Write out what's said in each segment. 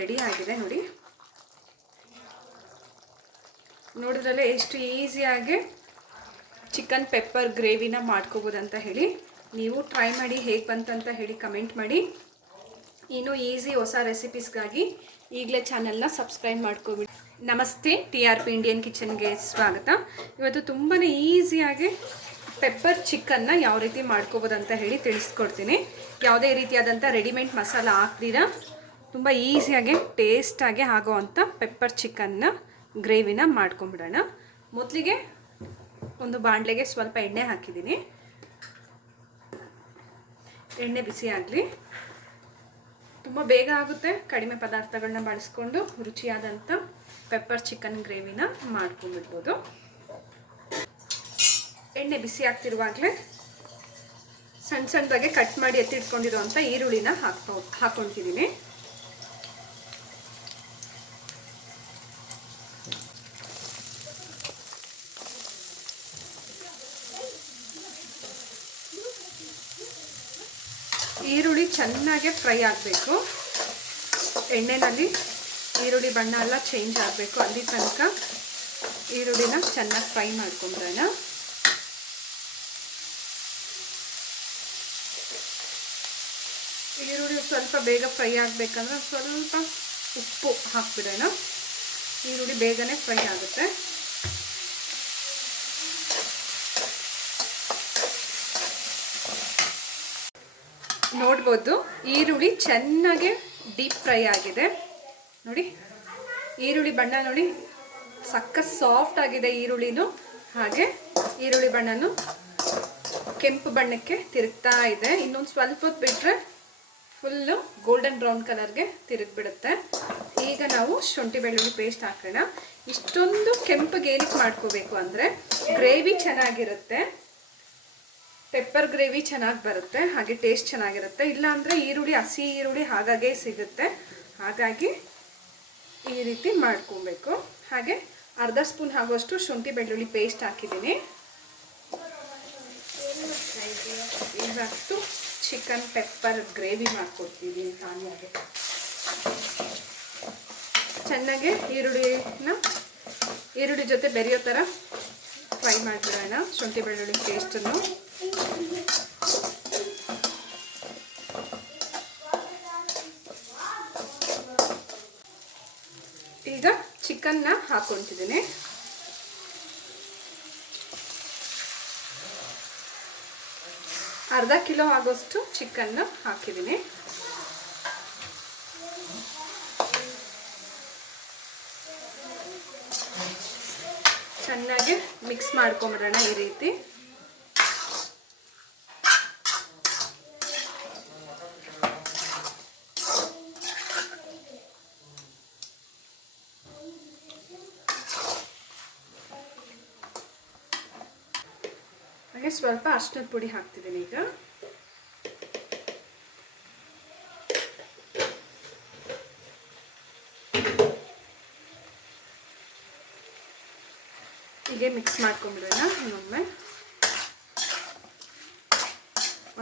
Ready ಆಗಿದೆ ನೋಡಿ. ನೋಡಿದ್ರಲ್ಲೇ ಎಷ್ಟು ಈಸಿಯಾಗಿ ಚಿಕನ್ ಪೆಪ್ಪರ್ ಗ್ರೇವಿನ ಅಂತ ಹೇಳಿ. ನೀವು ಟ್ರೈ ಮಾಡಿ ಹೇಗೆ ಬಂತಂತ ಹೇಳಿ ಕಮೆಂಟ್ ಮಾಡಿ. ಇನ್ನು ಈಸಿ ಹೊಸ ರೆಸಿಪೀಸ್ಗಾಗಿ ಈಗಲೇ ಚಾನಲ್ನ ಸಬ್ಸ್ಕ್ರೈಬ್ ಮಾಡ್ಕೊಬಿಡಿ. ನಮಸ್ತೆ ಟಿ ಆರ್ ಪಿ ಇಂಡಿಯನ್ ಕಿಚನ್ಗೆ ಸ್ವಾಗತ. ಇವತ್ತು ತುಂಬಾ ಈಸಿಯಾಗಿ ಪೆಪ್ಪರ್ ಚಿಕನ್ನ ಯಾವ ರೀತಿ ಮಾಡ್ಕೋಬೋದಂತ ಹೇಳಿ ತಿಳಿಸ್ಕೊಡ್ತೀನಿ. ಯಾವುದೇ ರೀತಿಯಾದಂಥ ರೆಡಿಮೇಡ್ ಮಸಾಲ ಹಾಕ್ದಿರ ತುಂಬ ಈಸಿಯಾಗಿ, ಟೇಸ್ಟಾಗಿ ಆಗೋವಂಥ ಪೆಪ್ಪರ್ ಚಿಕನ್ನ ಗ್ರೇವಿನ ಮಾಡ್ಕೊಂಬಿಡೋಣ ಮೊದಲಿಗೆ ಒಂದು ಬಾಣಲೆಗೆ ಸ್ವಲ್ಪ ಎಣ್ಣೆ ಹಾಕಿದ್ದೀನಿ. ಎಣ್ಣೆ ಬಿಸಿ ಆಗಲಿ. ತುಂಬ ಬೇಗ ಆಗುತ್ತೆ ಕಡಿಮೆ ಪದಾರ್ಥಗಳನ್ನ ಬಳಸ್ಕೊಂಡು ರುಚಿಯಾದಂಥ ಪೆಪ್ಪರ್ ಚಿಕನ್ ಗ್ರೇವಿನ ಮಾಡ್ಕೊಂಡ್ಬಿಡ್ಬೋದು. ಎಣ್ಣೆ ಬಿಸಿ ಆಗ್ತಿರುವಾಗಲೇ ಸಣ್ಣ ಸಣ್ಣದಾಗೆ ಕಟ್ ಮಾಡಿ ಎತ್ತಿಟ್ಕೊಂಡಿರುವಂಥ ಈರುಳ್ಳಿನ ಹಾಕೋ ಹಾಕೊಳ್ತಿದ್ದೀನಿ ಈರುಳ್ಳಿ ಚೆನ್ನಾಗೆ ಫ್ರೈ ಆಗಬೇಕು. ಎಣ್ಣೆನಲ್ಲಿ ಈರುಳ್ಳಿ ಬಣ್ಣ ಎಲ್ಲ ಚೇಂಜ್ ಆಗಬೇಕು. ಅಲ್ಲಿ ತನಕ ಈರುಳ್ಳಿನ ಚೆನ್ನಾಗಿ ಫ್ರೈ ಮಾಡ್ಕೊಂಡ್ರಣ. ಈರುಳ್ಳಿ ಸ್ವಲ್ಪ ಬೇಗ ಫ್ರೈ ಆಗಬೇಕಂದ್ರೆ ಸ್ವಲ್ಪ ಉಪ್ಪು ಹಾಕ್ಬಿಡೋಣ. ಈರುಳ್ಳಿ ಬೇಗನೆ ಫ್ರೈ ಆಗುತ್ತೆ. ನೋಡ್ಬೋದು. ಈರುಳ್ಳಿ ಚೆನ್ನಾಗಿ ಡೀಪ್ ಫ್ರೈ ಆಗಿದೆ. ನೋಡಿ, ಈರುಳ್ಳಿ ಬಣ್ಣ ನೋಡಿ ಸಕ್ಕ ಸಾಫ್ಟ್ ಆಗಿದೆ ಈರುಳ್ಳಿನೂ. ಹಾಗೆ ಈರುಳ್ಳಿ ಬಣ್ಣನೂ ಕೆಂಪು ಬಣ್ಣಕ್ಕೆ ತಿರುಗ್ತಾ ಇದೆ. ಇನ್ನೊಂದು ಸ್ವಲ್ಪ ಹೊತ್ತು ಬಿಟ್ಟರೆ ಫುಲ್ಲು ಗೋಲ್ಡನ್ ಬ್ರೌನ್ ಕಲರ್ಗೆ ತಿರುಗಿಬಿಡುತ್ತೆ. ಈಗ ನಾವು ಶುಂಠಿ ಬೆಳ್ಳುಳ್ಳಿ ಪೇಸ್ಟ್ ಹಾಕೋಣ. ಇಷ್ಟೊಂದು ಕೆಂಪಗೆ ಏನಕ್ಕೆ ಮಾಡ್ಕೋಬೇಕು ಅಂದರೆ ಗ್ರೇವಿ ಚೆನ್ನಾಗಿರುತ್ತೆ. ಪೆಪ್ಪರ್ ಗ್ರೇವಿ ಚೆನ್ನಾಗಿ ಬರುತ್ತೆ, ಹಾಗೆ ಟೇಸ್ಟ್ ಚೆನ್ನಾಗಿರುತ್ತೆ. ಇಲ್ಲ ಅಂದರೆ ಈರುಳ್ಳಿ, ಹಸಿ ಈರುಳ್ಳಿ ಹಾಗಾಗೆ ಸಿಗುತ್ತೆ. ಹಾಗಾಗಿ ಈ ರೀತಿ ಮಾಡ್ಕೊಬೇಕು. ಹಾಗೆ ಅರ್ಧ ಸ್ಪೂನ್ ಆಗುವಷ್ಟು ಶುಂಠಿ ಬೆಳ್ಳುಳ್ಳಿ ಪೇಸ್ಟ್ ಹಾಕಿದ್ದೀನಿ. ಇವತ್ತು ಚಿಕನ್ ಪೆಪ್ಪರ್ ಗ್ರೇವಿ ಮಾಡ್ಕೊಡ್ತೀವಿ ಖಾಲಿಯಾಗಿ ಚೆನ್ನಾಗಿ ಈರುಳ್ಳಿನ, ಈರುಳ್ಳಿ ಜೊತೆ ಬೆರೆಯೋ ಥರ ಫ್ರೈ ಮಾಡಿಬಿಡೋಣ, ಶುಂಠಿ ಬೆಳ್ಳುಳ್ಳಿ ಪೇಸ್ಟನ್ನು. ಈಗ ಚಿಕನ್ನ ಹಾಕೊತಿದ್ದೀನಿ ಅರ್ಧ ಕಿಲೋ ಆಗೋಷ್ಟು ಚಿಕನ್ನ ಹಾಕಿದ್ದೀನಿ. ಚೆನ್ನಾಗಿ ಮಿಕ್ಸ್ ಮಾಡ್ಕೊಂಬಿಡೋಣ ಈ ರೀತಿ. ಸ್ವಲ್ಪ ಅಷ್ಟದ ಪುಡಿ ಹಾಕ್ತಿದ್ದೀನಿ ಈಗ. ಹೀಗೆ ಮಿಕ್ಸ್ ಮಾಡ್ಕೊಂಡ್ಬಿಡೋಣ ಇನ್ನೊಮ್ಮೆ.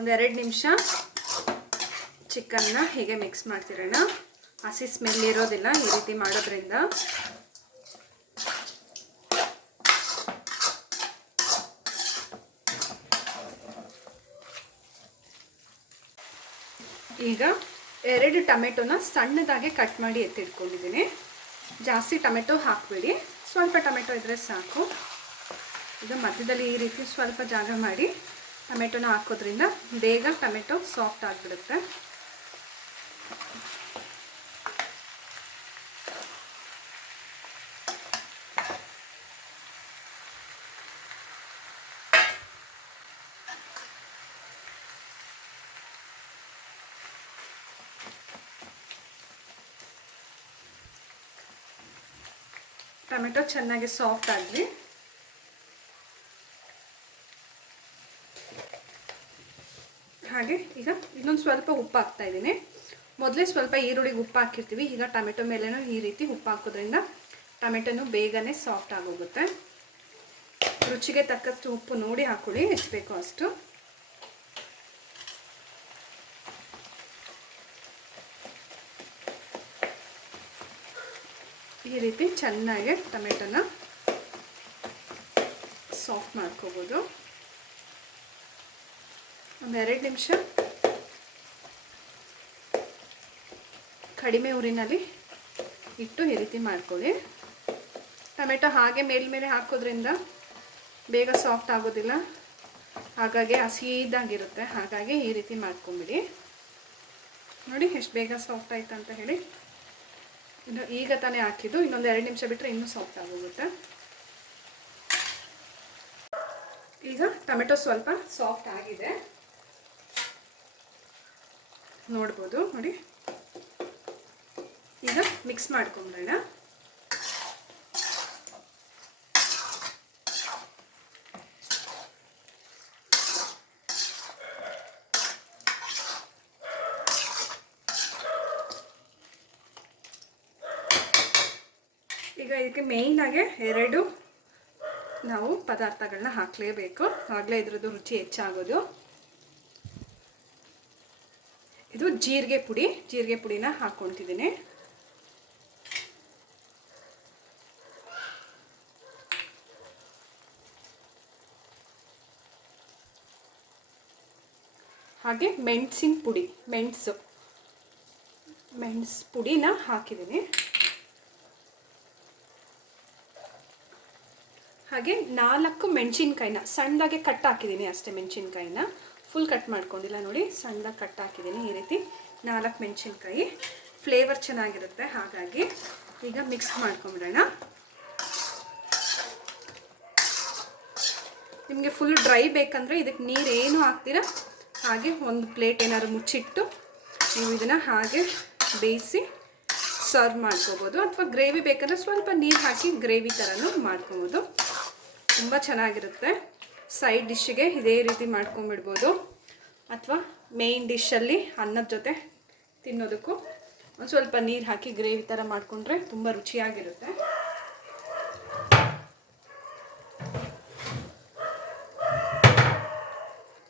ಒಂದೆರಡು ನಿಮಿಷ ಚಿಕನ್ನ ಹೀಗೆ ಮಿಕ್ಸ್ ಮಾಡ್ತಿರೋಣ. ಹಸಿ ಸ್ಮೆಲ್ ಇರೋದಿಲ್ಲ ಈ ರೀತಿ ಮಾಡೋದ್ರಿಂದ. ಈಗ ಎರಡು ಟೊಮೆಟೊನ ಸಣ್ಣದಾಗಿ ಕಟ್ ಮಾಡಿ ಎತ್ತಿಟ್ಕೊಂಡಿದ್ದೀನಿ. ಜಾಸ್ತಿ ಟೊಮೆಟೊ ಹಾಕಬೇಡಿ. ಸ್ವಲ್ಪ ಟೊಮೆಟೊ ಇದ್ದರೆ ಸಾಕು. ಇದು ಮಧ್ಯದಲ್ಲಿ ಈ ರೀತಿ ಸ್ವಲ್ಪ ಜಾಗ ಮಾಡಿ ಟೊಮೆಟೊನ ಹಾಕೋದ್ರಿಂದ ಬೇಗ ಟೊಮೆಟೊ ಸಾಫ್ಟ್ ಆಗಿಬಿಡುತ್ತೆ. ಟೊಮೆಟೊ ಚೆನ್ನಾಗಿ ಸಾಫ್ಟ್ ಆಗಲಿ ಹಾಗೆ ಈಗ ಇನ್ನೊಂದು ಸ್ವಲ್ಪ ಉಪ್ಪು ಹಾಕ್ತಾ ಇದ್ದೀನಿ. ಮೊದಲೇ ಸ್ವಲ್ಪ ಈರುಳ್ಳಿಗೆ ಉಪ್ಪು ಹಾಕಿರ್ತೀವಿ, ಈಗ ಟೊಮೆಟೊ ಮೇಲೆನೂ ಈ ರೀತಿ ಉಪ್ಪು ಹಾಕೋದ್ರಿಂದ ಟೊಮೆಟೊನು ಬೇಗನೆ ಸಾಫ್ಟ್ ಆಗೋಗುತ್ತೆ. ರುಚಿಗೆ ತಕ್ಕಷ್ಟು ಉಪ್ಪು ನೋಡಿ ಹಾಕೊಳ್ಳಿ ಎಷ್ಟು ಬೇಕೋ ಅಷ್ಟು. ಈ ರೀತಿ ಚೆನ್ನಾಗಿ ಟೊಮೆಟೊನ ಸಾಫ್ಟ್ ಮಾಡ್ಕೋಬೋದು. ಎರಡು ನಿಮಿಷ. ಕಡಿಮೆ ಊರಿನಲ್ಲಿ ಇಟ್ಟು ಈ ರೀತಿ ಮಾಡ್ಕೊಳ್ಳಿ. ಟೊಮೆಟೊ ಹಾಗೆ ಮೇಲ್ಮೇಲೆ ಹಾಕೋದ್ರಿಂದ ಬೇಗ ಸಾಫ್ಟ್ ಆಗೋದಿಲ್ಲ. ಹಾಗಾಗಿ ಹಸಿದಾಗಿರುತ್ತೆ. ಹಾಗಾಗಿ ಈ ರೀತಿ ಮಾಡ್ಕೊಂಬಿಡಿ. ನೋಡಿ, ಎಷ್ಟು ಬೇಗ ಸಾಫ್ಟ್ ಆಯ್ತು ಅಂತ ಹೇಳಿ. ಇನ್ನು ಈಗ ತಾನೇ ಹಾಕಿದ್ದು. ಇನ್ನೊಂದು ಎರಡು ನಿಮಿಷ ಬಿಟ್ಟರೆ ಇನ್ನೂ ಸಾಫ್ಟ್ ಆಗೋಗುತ್ತೆ. ಈಗ ಟೊಮೆಟೊ ಸ್ವಲ್ಪ ಸಾಫ್ಟ್ ಆಗಿದೆ. ನೋಡ್ಬೋದು, ನೋಡಿ. ಈಗ ಮಿಕ್ಸ್ ಮಾಡ್ಕೊಂಬಿಡೋಣ ಈಗ ಇದಕ್ಕೆ ಮೇಯ್ನಾಗೆ ಎರಡು ನಾವು ಪದಾರ್ಥಗಳನ್ನ ಹಾಕಲೇಬೇಕು. ಆಗಲೇ ಇದ್ರದ್ದು ರುಚಿ ಹೆಚ್ಚಾಗೋದು. ಇದು ಜೀರಿಗೆ ಪುಡಿ. ಜೀರಿಗೆ ಪುಡಿನ ಹಾಕ್ಕೊಳ್ತಿದ್ದೀನಿ. ಹಾಗೆ ಮೆಣಸಿನ ಪುಡಿ, ಮೆಣಸು ಮೆಣಸು ಪುಡಿನ ಹಾಕಿದ್ದೀನಿ. ಹಾಗೆ ನಾಲ್ಕು ಮೆಣಸಿನ್ಕಾಯಿನ ಸಣ್ಣದಾಗೆ ಕಟ್ ಹಾಕಿದ್ದೀನಿ ಅಷ್ಟೇ ಮೆಣಸಿನ್ಕಾಯಿನ. ಫುಲ್ ಕಟ್ ಮಾಡ್ಕೊಂಡಿಲ್ಲ ನೋಡಿ, ಸಣ್ಣದಾಗಿ ಕಟ್ ಹಾಕಿದ್ದೀನಿ ಈ ರೀತಿ. ನಾಲ್ಕು ಮೆಣಸಿನ್ಕಾಯಿ. ಫ್ಲೇವರ್ ಚೆನ್ನಾಗಿರುತ್ತೆ, ಹಾಗಾಗಿ ಈಗ ಮಿಕ್ಸ್ ಮಾಡ್ಕೊಂಬಿಡೋಣ. ನಿಮಗೆ ಫುಲ್ ಡ್ರೈ ಬೇಕಂದರೆ ಇದಕ್ಕೆ ನೀರು ಏನು ಹಾಕ್ತೀರಾ? ಹಾಗೆ ಒಂದು ಪ್ಲೇಟ್ ಏನಾದ್ರು ಮುಚ್ಚಿಟ್ಟು ನೀವು ಇದನ್ನು ಹಾಗೆ ಬೇಯಿಸಿ ಸರ್ವ್ ಮಾಡ್ಕೋಬೋದು. ಅಥವಾ ಗ್ರೇವಿ ಬೇಕಂದ್ರೆ ಸ್ವಲ್ಪ ನೀರು ಹಾಕಿ ಗ್ರೇವಿ ಥರನೂ ಮಾಡ್ಕೊಬೋದು. ತುಂಬ ಚೆನ್ನಾಗಿರುತ್ತೆ. ಸೈಡ್ ಡಿಶ್ಶಿಗೆ ಇದೇ ರೀತಿ ಮಾಡ್ಕೊಂಬಿಡ್ಬೋದು ಅಥವಾ ಮೇಯ್ನ್ ಡಿಶ್ಶಲ್ಲಿ ಅನ್ನದ ಜೊತೆ ತಿನ್ನೋದಕ್ಕೂ ಒಂದು ಸ್ವಲ್ಪ ನೀರು ಹಾಕಿ ಗ್ರೇವಿ ಥರ ಮಾಡಿಕೊಂಡ್ರೆ ತುಂಬ ರುಚಿಯಾಗಿರುತ್ತೆ.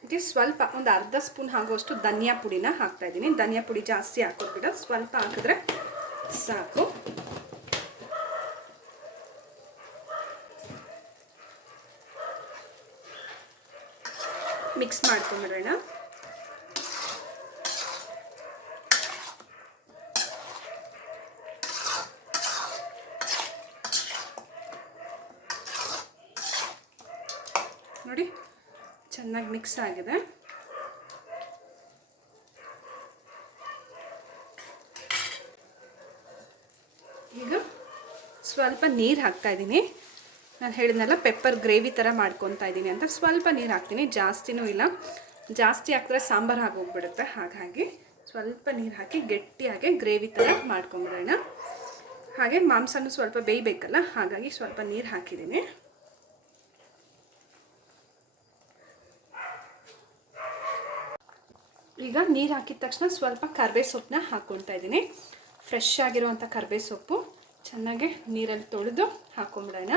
ಇದು ಸ್ವಲ್ಪ ಒಂದು ಅರ್ಧ ಸ್ಪೂನ್ ಆಗುವಷ್ಟು ಧನಿಯಾ ಪುಡಿನ ಹಾಕ್ತಾ ಇದ್ದೀನಿ. ಧನಿಯಾ ಪುಡಿ ಜಾಸ್ತಿ ಹಾಕೋದ್ಬಿಡ. ಸ್ವಲ್ಪ ಹಾಕಿದ್ರೆ ಸಾಕು. ಮಿಕ್ಸ್ ಮಾಡ್ಕೊಂಬಿಡೋಣ. ನೋಡಿ ಚೆನ್ನಾಗಿ ಮಿಕ್ಸ್ ಆಗಿದೆ. ಈಗ ಸ್ವಲ್ಪ ನೀರು ಹಾಕ್ತಾ ಇದ್ದೀನಿ. ನಾನು ಹೇಳಿದ್ನಲ್ಲ ಪೆಪ್ಪರ್ ಗ್ರೇವಿ ಥರ ಮಾಡ್ಕೊತಾ ಇದ್ದೀನಿ ಅಂತ. ಸ್ವಲ್ಪ ನೀರು ಹಾಕ್ತೀನಿ, ಜಾಸ್ತಿನೂ ಇಲ್ಲ. ಜಾಸ್ತಿ ಹಾಕಿದ್ರೆ ಸಾಂಬಾರು ಆಗೋಗ್ಬಿಡುತ್ತೆ. ಹಾಗಾಗಿ ಸ್ವಲ್ಪ ನೀರು ಹಾಕಿ ಗಟ್ಟಿಯಾಗಿ ಗ್ರೇವಿ ಥರ ಮಾಡ್ಕೊಂಬಿಡೋಣ. ಹಾಗೆ ಮಾಂಸನೂ ಸ್ವಲ್ಪ ಬೇಯಬೇಕಲ್ಲ, ಹಾಗಾಗಿ ಸ್ವಲ್ಪ ನೀರು ಹಾಕಿದ್ದೀನಿ. ಈಗ ನೀರು ಹಾಕಿದ ತಕ್ಷಣ ಸ್ವಲ್ಪ ಕರ್ಬೇ ಸೊಪ್ಪನ್ನ ಹಾಕ್ಕೊಳ್ತಾ ಇದ್ದೀನಿ ಫ್ರೆಶ್ ಆಗಿರುವಂಥ ಕರ್ಬೇ ಸೊಪ್ಪು ಚೆನ್ನಾಗಿ ನೀರಲ್ಲಿ ತೊಳೆದು ಹಾಕೊಂಬಿಡೋಣ.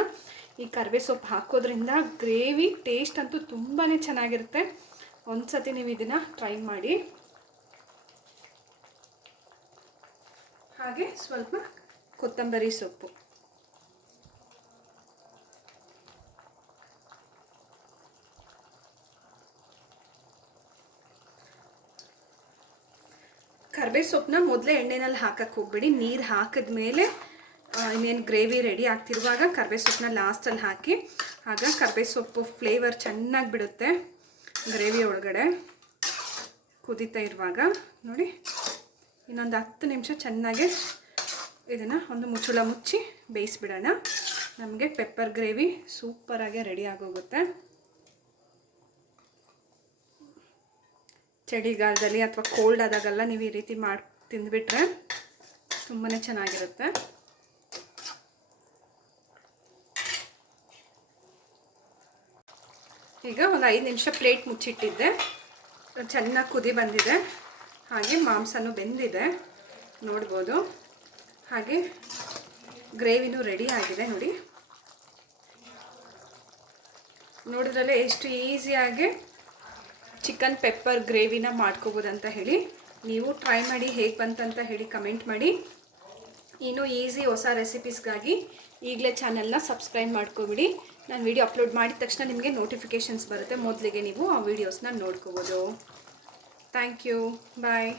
ಈ ಕರಿವೆ ಸೊಪ್ಪು ಹಾಕೋದ್ರಿಂದ ಗ್ರೇವಿ ಟೇಸ್ಟ್ ಅಂತೂ ತುಂಬಾ ಚೆನ್ನಾಗಿರುತ್ತೆ. ಒಂದು ಸತಿ ನೀವು ಇದನ್ನು ಟ್ರೈ ಮಾಡಿ. ಹಾಗೆ ಸ್ವಲ್ಪ ಕೊತ್ತಂಬರಿ ಸೊಪ್ಪು. ಕರ್ಬೇ ಸೊಪ್ಪನ್ನ ಮೊದಲೇ ಎಣ್ಣೆನಲ್ಲಿ ಹಾಕಕ್ಕೆ ಹೋಗ್ಬೇಡಿ. ನೀರು ಹಾಕಿದ್ಮೇಲೆ ಇನ್ನೇನು ಗ್ರೇವಿ ರೆಡಿ ಆಗ್ತಿರುವಾಗ ಕರ್ಬೇ ಸೊಪ್ಪನ್ನ ಲಾಸ್ಟಲ್ಲಿ ಹಾಕಿ. ಆಗ ಕರ್ಬೇ ಸೊಪ್ಪು ಫ್ಲೇವರ್ ಚೆನ್ನಾಗಿ ಬಿಡುತ್ತೆ ಗ್ರೇವಿ ಒಳಗಡೆ. ಕುದೀತಾ ಇರುವಾಗ ನೋಡಿ, ಇನ್ನೊಂದು ಹತ್ತು ನಿಮಿಷ ಚೆನ್ನಾಗೆ ಇದನ್ನು ಒಂದು ಮುಚ್ಚುಳ ಮುಚ್ಚಿ ಬೇಯಿಸ್ಬಿಡೋಣ. ನಮಗೆ ಪೆಪ್ಪರ್ ಗ್ರೇವಿ ಸೂಪರಾಗೆ ರೆಡಿ ಆಗೋಗುತ್ತೆ. ಚಳಿಗಾಲದಲ್ಲಿ ಅಥವಾ ಕೋಲ್ಡ್ ಆದಾಗೆಲ್ಲ ನೀವು ಈ ರೀತಿ ಮಾಡಿ ತಿಂದುಬಿಟ್ರೆ ತುಂಬಾ ಚೆನ್ನಾಗಿರುತ್ತೆ. ಈಗ ಒಂದು ಐದು ನಿಮಿಷ ಪ್ಲೇಟ್ ಮುಚ್ಚಿಟ್ಟಿದ್ದೆ. ಚೆನ್ನಾಗಿ ಕುದಿ ಬಂದಿದೆ. ಹಾಗೆ ಮಾಂಸನೂ ಬೆಂದಿದೆ. ನೋಡ್ಬೋದು. ಹಾಗೆ ಗ್ರೇವಿನೂ ರೆಡಿ ಆಗಿದೆ ನೋಡಿ. ನೋಡಿದ್ರಲ್ಲೇ ಎಷ್ಟು ಈಸಿಯಾಗಿ ಚಿಕನ್ ಪೆಪ್ಪರ್ ಗ್ರೇವಿನ ಅಂತ ಹೇಳಿ. ನೀವು ಟ್ರೈ ಮಾಡಿ ಹೇಗೆ ಬಂತಂತ ಹೇಳಿ ಕಮೆಂಟ್ ಮಾಡಿ. ಇನ್ನೂ ಈಸಿ ಹೊಸ ರೆಸಿಪೀಸ್ಗಾಗಿ ಈಗಲೇ ಚಾನಲ್ನ ಸಬ್ಸ್ಕ್ರೈಬ್ ಮಾಡ್ಕೊಬಿಡಿ. ನಾನು ವಿಡಿಯೋ ಅಪ್ಲೋಡ್ ಮಾಡಿದ ತಕ್ಷಣ ನಿಮಗೆ ನೋಟಿಫಿಕೇಷನ್ಸ್ ಬರುತ್ತೆ. ಮೊದಲಿಗೆ ನೀವು ಆ ವೀಡಿಯೋಸ್ನ ನೋಡ್ಕೋಬೋದು. Thank you bye